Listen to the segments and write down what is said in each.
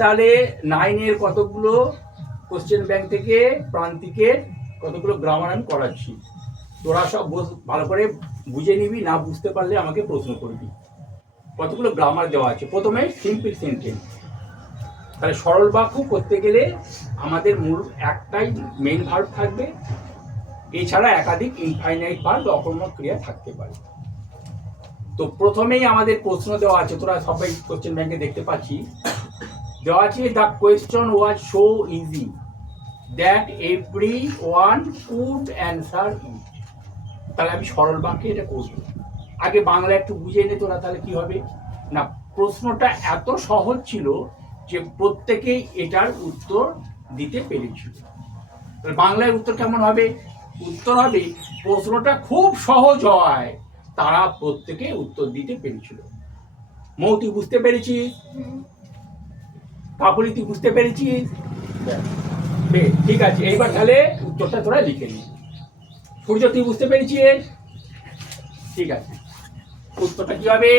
তাহলে 9 কতগুলো question bank থেকে প্রান্তিকের কতগুলো গ্রামার আমি করাচ্ছি, তোরা সব ভালো করে বুঝে নিবি, না বুঝতে পারলে আমাকে প্রশ্ন করবি। কতগুলো গ্রামার দেওয়া আছে। প্রথমে সিম্পল সেন্টেন্স, তাহলে সরল বাক্য করতে গেলে আমাদের মূল একটাই মেইন ভার্ব থাকবে, এছাড়া একাধিক ইনফাইনাইট ভার্ব বা অকর্মক ক্রিয়া থাকতে পারে। তো প্রথমেই আমাদের প্রশ্ন দেওয়া আছে, তোরা সবাই কোশ্চেন ব্যাংকে দেখতে পাচ্ছি দেওয়া আছে, the question was so easy that every one could answer it. তাহলে আমি সরল বাক্যে এটা করবো। আগে বাংলা একটু বুঝে নে তোরা, তাহলে কি হবে না, প্রশ্নটা এত সহজ ছিল যে প্রত্যেকেই এটার উত্তর দিতে পেরেছিল। বাংলায় উত্তর কেমন হবে? উত্তর হবে, প্রশ্নটা খুব সহজ হয়, তারা প্রত্যেকে উত্তর দিতে পেরেছিল। মৌ তুই বুঝতে পেরেছিস? কাপুরি তুই বুঝতে পেরেছিস? ঠিক আছে, এইবার তাহলে উত্তরটা তোরা লিখে নি। সূর্য তুই বুঝতে পেরেছিস? ঠিক আছে, উত্তরটা কি হবে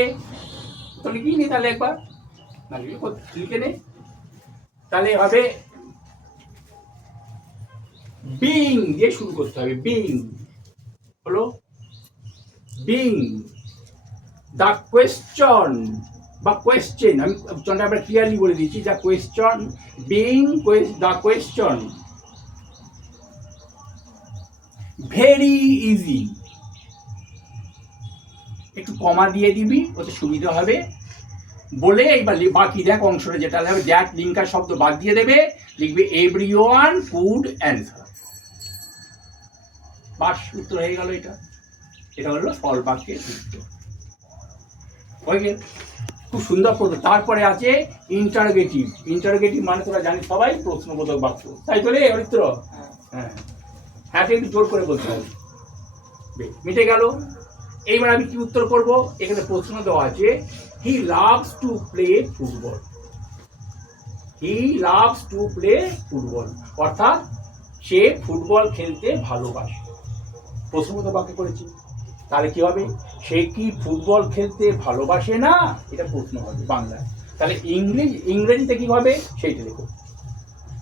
তো লিখি নি তাহলে একবার, না লিখে নে। তাহলে হবে বিং দিয়ে শুরু করতে হবে। বিং হলো বিং দ্য কোয়েশ্চন বা কোয়েশ্চেন, আমি উচ্চারণটা আমরা ক্লিয়ারলি বলে দিচ্ছি, the question being the question very easy, একটু কমা দিয়ে দিবি, ওতে সুবিধা হবে বলে। এইবার বাকি দেখ অংশটা যেটা হবে, দ্যাট লিঙ্কার শব্দ বাদ দিয়ে দেবে, লিখবে এভরিওয়ান কুড অ্যান্সার, বাস উত্তর হয়ে গেল। এটা হলো সরল বাক্যের উত্তর। খুব সুন্দর প্রশ্ন। তারপরে আছে ইন্টারোগেটিভ। ইন্টারোগেটিভ মানে তোরা জানিস সবাই, প্রশ্নবোধক বাক্য, তাই তো রে অরিত্র? হ্যাঁ হ্যাঁ, একটু জোর করে বলতে হবে। মিটে গেল। এইবার আমি কি উত্তর করব? এখানে প্রশ্ন দেওয়া আছে, he loves to play football. He loves to play football, অর্থাৎ সে ফুটবল খেলতে ভালোবাসে। প্রশ্নবোধক বাক্য করেছি, তাহলে কি হবে? সে কি ফুটবল খেলতে ভালোবাসে না, এটা প্রশ্ন হবে বাংলায়। তাহলে ইংরেজিতে কি হবে সেইটা দেখো।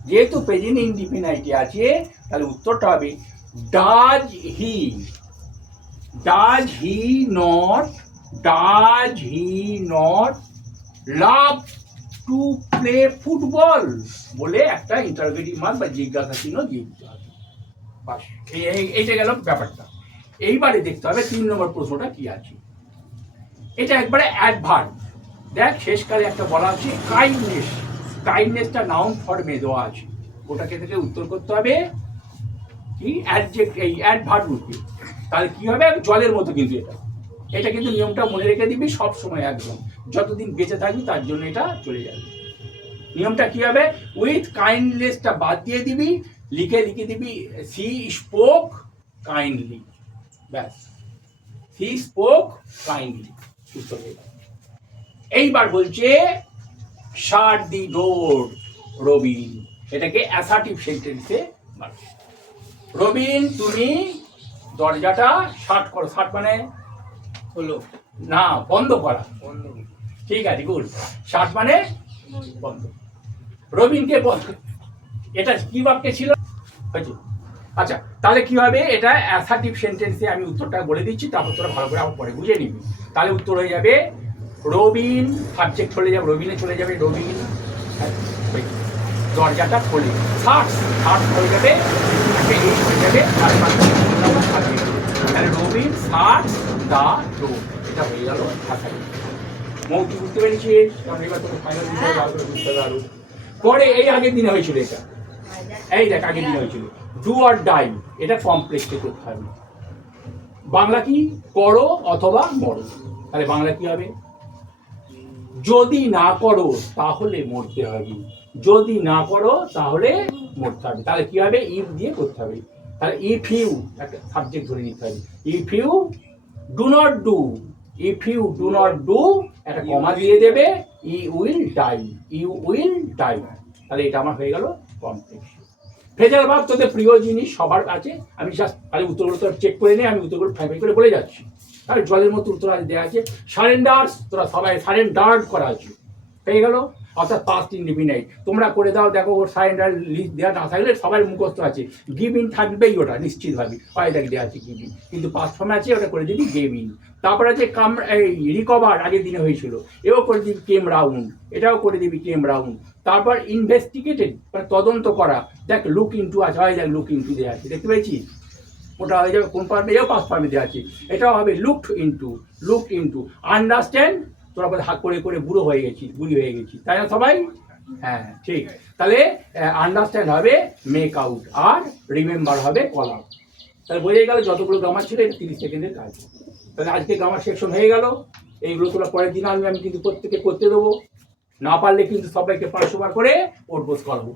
যেহেতু প্রেজেন্ট ইনডিফিনাইট আছে, তাহলে উত্তরটা হবে does he not love to play football বলে একটা ইন্টারোগেটিভ মার্ক বা জিজ্ঞাসা চিহ্ন দিয়ে দিতে হবে। বাস, এইটা গেল ব্যাপারটা। এইবারে দেখতে হবে 3 নম্বর প্রশ্নটা কি আছে। এটা একবারে অ্যাডভার্ব। দেখ শেষকালে একটা বলা আছে কাইন্ডনেস। কাইন্ডনেসটা নাউন ফর্মে দেওয়া আছে, ওটাকে থেকে উত্তর করতে হবে কি অ্যাডজেক্ট, এই অ্যাডভার্ব রূপে। তাহলে কি হবে? জলের মতো কিন্তু এটা কিন্তু নিয়মটা মনে রেখে দিবি সব সময়, একদম যতদিন বেঁচে থাকবি তার জন্য এটা চলে যাবে। নিয়মটা কি হবে? উইথ কাইন্ডনেসটা বাদ দিয়ে দিবি, লিখে দিবি সি স্পোক কাইন্ডলি, ব্যাস, হি স্পোক কাইন্ডলি, সুস্থ হয়ে গেল। এইবার বলছে শাট দি ডোর রবিন, এটাকে অ্যাসার্টিভ সেন্টেন্সে মানে, রবিন তুমি দরজাটা শাট করো। শাট মানে হলো না, বন্ধ করা। ঠিক আছে, গুড। শাট মানে বন্ধ। রবিনকে বন্ধ, এটা কি বাক্যে ছিল? আচ্ছা, তাহলে কি হবে? এটা অ্যাসার্টিভ সেন্টেন্সে আমি উত্তরটা বলে দিচ্ছি, তারপর তোরা ভালো করে আমার পরে বুঝে নিবি। তাহলে উত্তর হয়ে যাবে রবিন, সাবজেক্ট চলে যাবে, রবিনে চলে যাবে, রবিন দরজাটা খোলে। শাট হয়ে যাবে, হয়ে যাবে, তাহলে রবিন শাট দা ডোর, এটা হয়ে গেল ভাষায়। মৌতি বুঝতে পেরেছিস? কারণ এবার তোকে ফাইনাল দিতে হবে, ভালো করে বুঝতে হবে আরো। পরে এই আগের দিনে হয়েছিল এটা, এই দেখ আগের দিনে হয়েছিল ডু অর ডাই, এটা কমপ্লেক্সে করতে হবে। বাংলা কি? করো অথবা মরো। তাহলে বাংলা কি হবে? যদি না করো তাহলে মরতে হবে, যদি না করো তাহলে মরতে হবে। তাহলে কি হবে? ইফ দিয়ে করতে হবে। তাহলে ইফ ইউ, একটা সাবজেক্ট ধরে নিতে হবে। If you do not do, if you do not do, একটা কমা দিয়ে দেবে, you will die, you will die. তাহলে এটা আমার হয়ে গেল কমপ্লেক্স। ফ্রেজাল ভার্ব তোদের প্রিয় জিনিস সবার আছে, আমি জাস্ট খালি উত্তরগুলো তোরা চেক করে নিয়ে আমি উত্তরগুলো ফাইভ করে বলে যাচ্ছি। তাহলে জলের মতো উত্তর আজ দেওয়া আছে। সারেন্ডার্স, তোরা সবাই সারেন্ডার্ড করা আছে, হয়ে গেল। অর্থাৎ পাস্ট ইনডিফিনাইট। তোমরা করে দাও, দেখো ওর সারেন্ডার লিস্ট দেওয়া না থাকলে সবাই মুখস্থ আছে, গিভ ইন থাকবেই ওটা নিশ্চিতভাবে, হয় দেখ দেওয়া আছে গিভ ইন, কিন্তু পাস্ট ফর্মে আছে ওটা করে দিবি গেভ ইন। তারপরে আছে কাম, এই রিকভার আগের দিনে হয়েছিল, এও করে দিবি কেম রাউন্ড, এটাও করে দিবি কেম রাউন্ড। তারপর ইনভেস্টিগেটেড মানে তদন্ত করা, দেখ লুক ইনটু আছে, হয় দেখ লুক ইনটু দেওয়া আছে, দেখতে পেয়েছিস, ওটা হয়ে যাবে কোন ফর্মে, এও পাস্ট ফর্মে দেওয়া আছে, এটাও হবে looked into, look into. Understand, তোরা বোধ হাত করে করে বুড়ো হয়ে গেছিস, বুড়ি হয়ে গেছিস, তাই না সবাই? হ্যাঁ ঠিক, তাহলে আন্ডারস্ট্যান্ড হবে মেক আউট, আর রিমেম্বার হবে কল আউট। তাহলে বোঝাই গেল যতগুলো গ্রামার ছিল এটা 30 সেকেন্ডের কাজ। তাহলে আজকে গ্রামার সেকশন হয়ে গেল, এইগুলো তোরা পরের দিন আমি কিন্তু প্রত্যেকে করতে দেবো, না পারলে কিন্তু সবাইকে পড়াশোনা করে ওটবোস করাবো।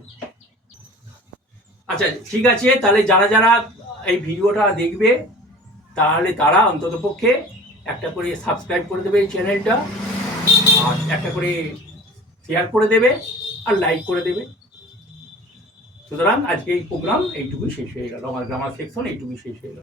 আচ্ছা ঠিক আছে, তাহলে যারা যারা এই ভিডিওটা দেখবে তাহলে তারা অন্ততপক্ষে একটা করে সাবস্ক্রাইব করে দেবে এই চ্যানেলটা, আর একটা করে শেয়ার করে দেবে, আর লাইক করে দেবে। সুতরাং আজকে এই প্রোগ্রাম এইটুকুই শেষ হয়ে গেল, আমার গ্রামার সেকশন এইটুকুই শেষ হয়ে গেল।